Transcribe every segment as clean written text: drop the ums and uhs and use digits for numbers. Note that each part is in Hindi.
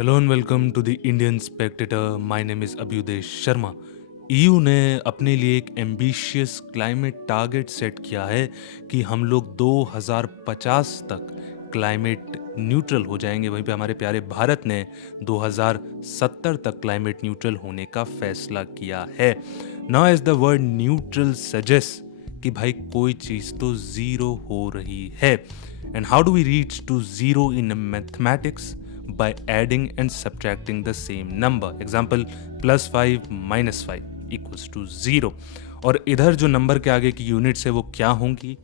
Hello and welcome to the Indian Spectator. My name is Abhyudesh Sharma. EU ने अपने लिए एक एम्बिशियस क्लाइमेट टारगेट सेट किया है कि हम लोग 2050 तक क्लाइमेट न्यूट्रल हो जाएंगे। वहीं पे हमारे प्यारे भारत ने 2070 तक क्लाइमेट न्यूट्रल होने का फैसला किया है। Now as the word neutral suggest कि भाई कोई चीज़ तो ज़ीरो हो रही है। And how do we reach to zero in mathematics? by adding and subtracting the same number. Example, +5 -5 equals to 0. और इधर जो नंबर के आगे की यूनिट्स है वो क्या होंगी?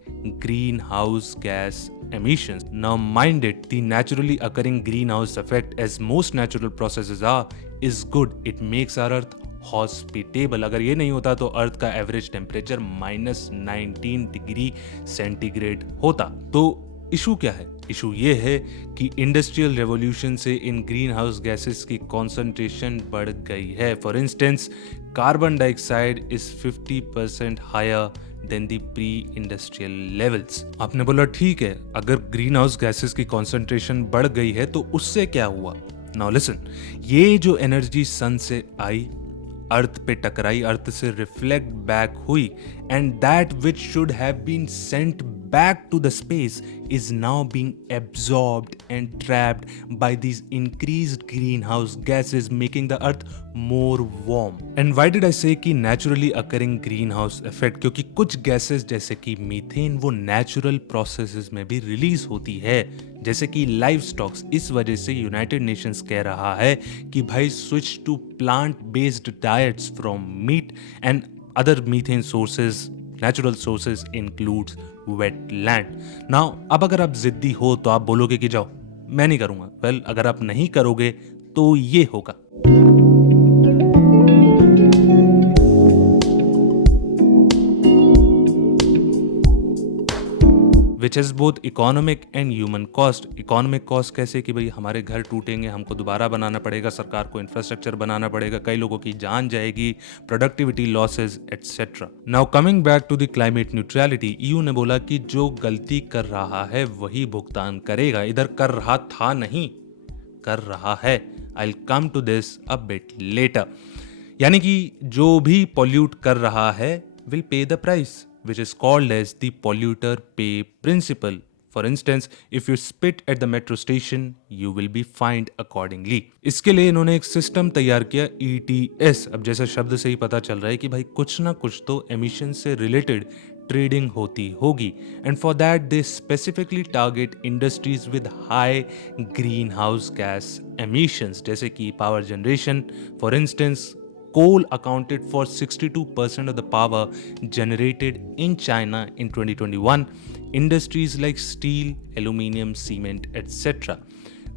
Green house gas emissions. Now mind it, the naturally occurring greenhouse effect, as most natural processes are, is good. It makes our earth hospitable. अगर ये नहीं होता तो अर्थ का एवरेज टेम्परेचर -19 डिग्री सेंटीग्रेड होता। तो इशू क्या है? इशू ये है कि इंडस्ट्रियल रेवोल्यूशन से इन ग्रीन हाउस गैसेस की कॉन्सेंट्रेशन बढ़ गई है। For instance, carbon dioxide is 50% higher than the pre industrial levels. आपने बोला ठीक है, अगर ग्रीन हाउस गैसेस की कॉन्सेंट्रेशन बढ़ गई है तो उससे क्या हुआ? नाउ लिसन, ये जो एनर्जी सन से आई, अर्थ पे टकराई, अर्थ से रिफ्लेक्ट बैक हुई, and that which should have been sent back to the space is now being absorbed and trapped by these increased greenhouse gases, making the earth more warm. And why did I say कि naturally occurring greenhouse effect? क्योंकि कुछ gases जैसे कि मीथेन वो natural processes में भी रिलीज होती है, जैसे कि लाइव स्टॉक्स। इस वजह से यूनाइटेड नेशंस कह रहा है कि भाई switch to plant based diets from meat and other methane sources. Natural sources includes wetland. Now अब अगर आप जिद्दी हो तो आप बोलोगे कि जाओ मैं नहीं करूंगा। वेल, अगर आप नहीं करोगे तो ये होगा। Which is both economic and human cost. Economic cost कैसे कि भाई हमारे घर टूटेंगे, हमको दोबारा बनाना पड़ेगा, सरकार को इंफ्रास्ट्रक्चर बनाना पड़ेगा, कई लोगों की जान जाएगी, productivity losses etcetera. Now coming back to the climate neutrality, EU ने बोला कि जो गलती कर रहा है वही भुगतान करेगा। इधर कर रहा था नहीं, कर रहा है। I will come to this a bit later. यानी कि जो भी पॉल्यूट कर रहा है will pay the price, which is called as the polluter pay principle. For instance, if you spit at the metro station, you will be fined accordingly. इसके लिए इन्होंने एक सिस्टम तैयार किया, ETS। अब जैसा शब्द से ही पता चल रहा है कि भाई कुछ ना कुछ तो एमिशन से रिलेटेड ट्रेडिंग होती होगी। And for that they specifically target industries with high green house gas emissions, जैसे कि power generation. For instance, coal accounted for 62% of the power generated in China in 2021. Industries like steel, aluminum, cement, etc.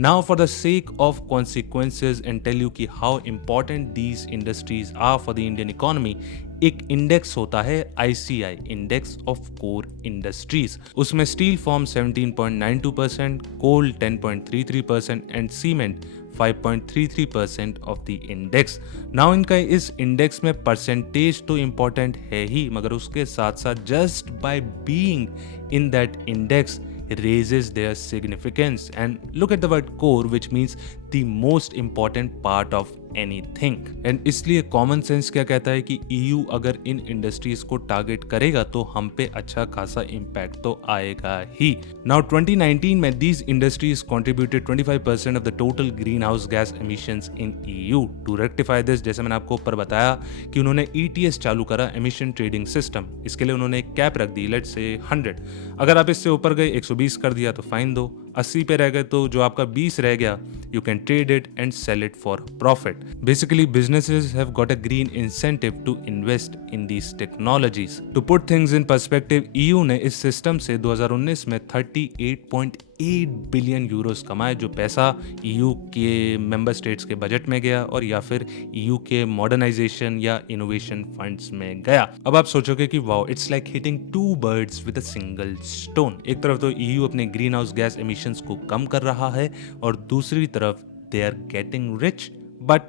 Now, for the sake of consequences and tell you कि how important these industries are for the Indian economy, एक इंडेक्स होता है ICI, index of core industries. उसमें steel form 17.92%, coal 10.33% and cement 5.33% of the index. Now इनका इस इंडेक्स में परसेंटेज तो इंपॉर्टेंट है ही, मगर उसके साथ साथ just by being in that index raises their significance. And look at the word core, which means the most important part of anything. And इसलिए कॉमन सेंस क्या कहता है कि EU अगर इन इंडस्ट्रीज को टारगेट करेगा तो हम पे अच्छा खासा इम्पैक्ट तो आएगा ही। नाउ 2019 में these industries contributed 25% of the total greenhouse gas emissions in EU. To rectify this, जैसे मैंने आपको ऊपर बताया कि उन्होंने ETS चालू करा, एमिशन ट्रेडिंग सिस्टम। इसके लिए उन्होंने एक कैप रख दी, लेट्स से 100। अगर आप इससे ऊपर गए, 120 कर दिया तो फाइन दो, 80 पे रह गए तो जो आपका 20 रह गया, you can trade it and sell it for profit. Basically, businesses have got a green incentive to invest in these technologies. To put things in perspective, EU ने इस सिस्टम से 2019 में 38.8 बिलियन यूरोस कमाए, जो पैसा EU के मेंबर स्टेट्स के बजट में गया और या फिर EU के मॉडर्नाइजेशन या इनोवेशन फंड्स में गया। अब आप सोचोगे कि wow, it's like hitting two birds with a single stone. एक तरफ तो EU अपने ग्रीन हाउस गैस एमिशंस को कम कर रहा है और दूसरी तरफ they are getting rich, but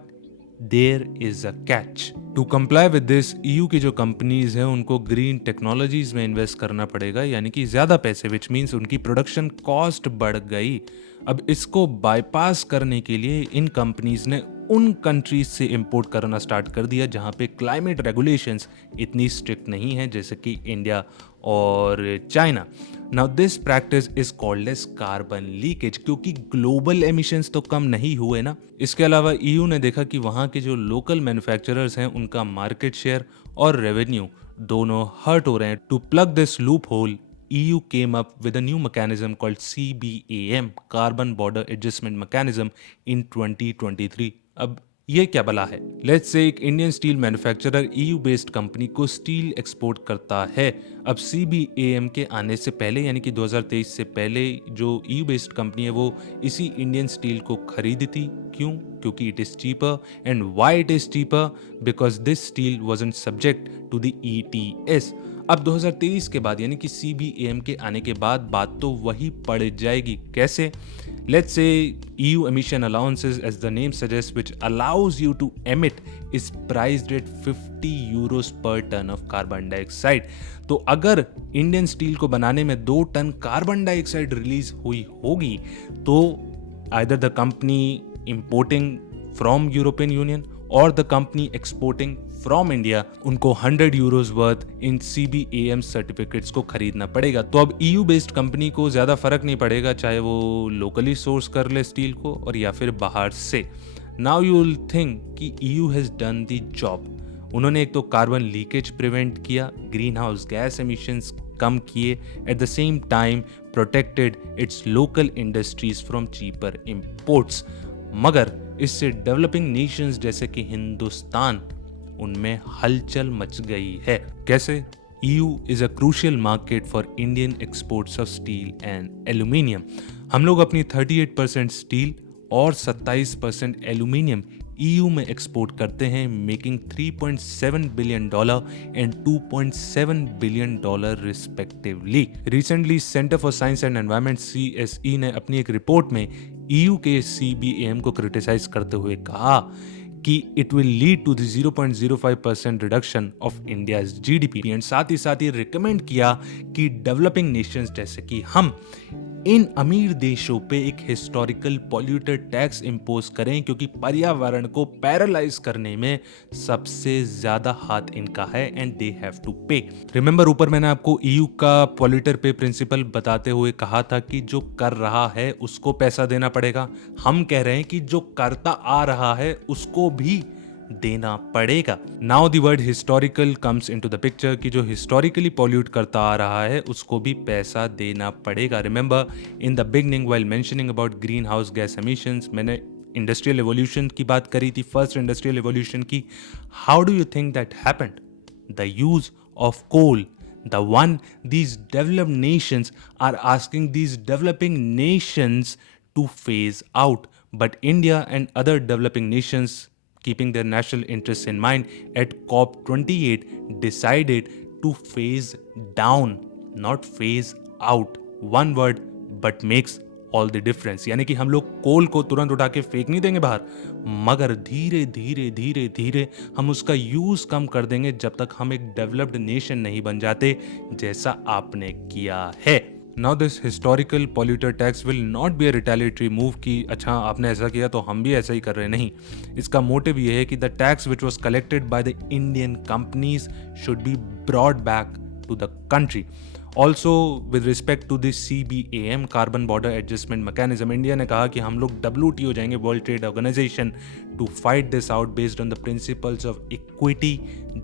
there is a catch. To comply with this, EU की जो कंपनीज हैं उनको ग्रीन टेक्नोलॉजीज में इन्वेस्ट करना पड़ेगा, यानी कि ज़्यादा पैसे, विच मीन्स उनकी प्रोडक्शन कॉस्ट बढ़ गई। अब इसको बाईपास करने के लिए इन कंपनीज ने उन कंट्रीज से इंपोर्ट करना स्टार्ट कर दिया जहाँ पे क्लाइमेट रेगुलेशंस इतनी स्ट्रिक्ट नहीं है, जैसे कि इंडिया और China. Now this practice is called as carbon leakage, क्योंकि ग्लोबल एमिशंस तो कम नहीं हुए ना। इसके अलावा ईयू ने देखा कि वहाँ के जो लोकल मैन्युफैक्चरर्स हैं उनका मार्केट शेयर और रेवेन्यू दोनों हर्ट हो रहे हैं। To plug this loop hole, EU came up with a new mechanism called CBAM, Carbon Border Adjustment Mechanism, in 2023। अब ये क्या भला है? लेट्स से एक Indian steel manufacturer EU based company को स्टील एक्सपोर्ट करता है। अब CBAM के आने से पहले, यानी कि 2023 से पहले, जो EU बेस्ड कंपनी है वो इसी इंडियन स्टील को खरीदती। क्यों? क्योंकि it is cheaper. And why it is cheaper? Because this steel wasn't subject to the ETS। अब 2023 के बाद, यानी कि CBAM के आने के बाद बात तो वही पड़ जाएगी। कैसे? Let's say EU emission allowances, as the name suggests, which allows you to emit, is priced at 50 euros per ton of carbon dioxide। तो अगर इंडियन स्टील को बनाने में 2 टन कार्बन डाइऑक्साइड रिलीज हुई होगी तो either the company importing from European Union or the company exporting from India, उनको 100 euros worth in CBAM certificates को खरीदना पड़ेगा। तो अब EU बेस्ड कंपनी को ज़्यादा फर्क नहीं पड़ेगा चाहे वो लोकली सोर्स कर ले स्टील को और या फिर बाहर से। नाउ यू विल थिंक कि EU has done the job. उन्होंने एक तो कार्बन लीकेज प्रिवेंट किया, ग्रीन हाउस गैस एमिशंस कम किए, eight the same time protected it's local industries from cheaper imports. मगर इससे डेवलपिंग नेशंस जैसे कि हिंदुस्तान, उनमें हलचल मच गई है। कैसे? EU is a crucial market for Indian exports of steel and aluminium। हम लोग अपनी 38% स्टील और 27% एल्यूमिनियम EU में एक्सपोर्ट करते हैं, making $3.7 billion and $2.7 billion respectively. Recently centre for science and environment CSE ने अपनी एक रिपोर्ट में EU के CBAM को क्रिटिसाइज करते हुए कहा कि it will lead to the 0.05% reduction of India's GDP। एंड साथ ही रिकमेंड किया कि डेवलपिंग नेशंस जैसे कि हम इन अमीर देशों पे एक हिस्टोरिकल पॉल्यूटर टैक्स इंपोज करें, क्योंकि पर्यावरण को पैरालाइज करने में सबसे ज्यादा हाथ इनका है एंड दे हैव टू पे। रिमेंबर, ऊपर मैंने आपको EU का पॉल्यूटर पे प्रिंसिपल बताते हुए कहा था कि जो कर रहा है उसको पैसा देना पड़ेगा। हम कह रहे हैं कि जो करता आ रहा है उसको भी देना पड़ेगा। Now the word historical comes into the picture कि जो हिस्टोरिकली पॉल्यूट करता आ रहा है उसको भी पैसा देना पड़ेगा। Remember, in the beginning while mentioning about green house gas emissions, मैंने इंडस्ट्रियल एवोल्यूशन की बात करी थी, फर्स्ट इंडस्ट्रियल एवोल्यूशन की। How do you think that happened? The use of coal, the one these developed nations are asking these developing nations to phase out, but India and other developing nations, keeping their national interests in mind, at COP28 decided to phase down, not phase out। one word but makes all the difference. यानी कि हम लोग कोल को तुरंत उठा के फेंक नहीं देंगे बाहर, मगर धीरे धीरे धीरे धीरे हम उसका यूज कम कर देंगे जब तक हम एक डेवलप्ड नेशन नहीं बन जाते, जैसा आपने किया है। Now this historical polluter tax will not be a retaliatory move कि अच्छा आपने ऐसा किया तो हम भी ऐसा ही कर रहे हैं। नहीं, इसका मोटिव ये है कि the tax which was collected by the Indian companies should be broad back to the country. Also with respect to this CBAM, carbon border adjustment mechanism, India ने कहा कि हम लोग WTO जाएंगे, world trade organization, to fight this out based on the principles of equity,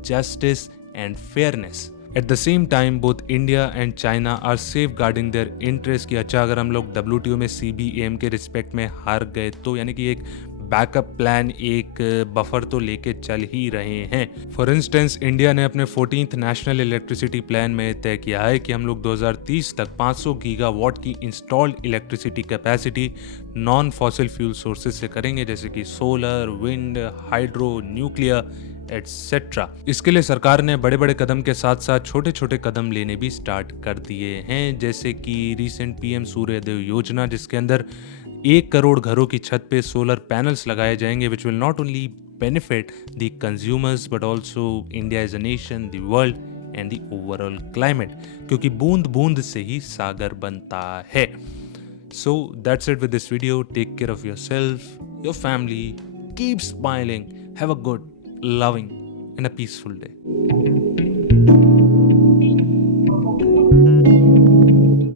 justice and fairness. At the same time both India and China are safe guarding their interest कि अच्छा अगर हम लोग WTO में CBAM के रिस्पेक्ट में हार गए तो, यानी कि एक बैकअप प्लान, एक बफर तो लेके चल ही रहे हैं। फॉर इंस्टेंस, इंडिया ने अपने 14th नेशनल इलेक्ट्रिसिटी प्लान में तय किया है कि हम लोग 2030 तक 500 गीगावाट की installed electricity capacity non fossil fuel sources से करेंगे, जैसे कि solar, wind, hydro, nuclear etcetera. इसके लिए सरकार ने बड़े बड़े कदम के साथ साथ छोटे छोटे कदम लेने भी स्टार्ट कर दिए हैं, जैसे कि रिसेंट PM सूर्योदय योजना, जिसके अंदर 1 करोड़ घरों की छत पे सोलर पैनल्स लगाए जाएंगे, which will not only benefit the consumers but also India as a nation, the world and the overall climate, क्योंकि बूंद बूंद से ही सागर बनता है. So that's it with this video. Take care of yourself, your family, keep smiling, have a good, loving and a peaceful day.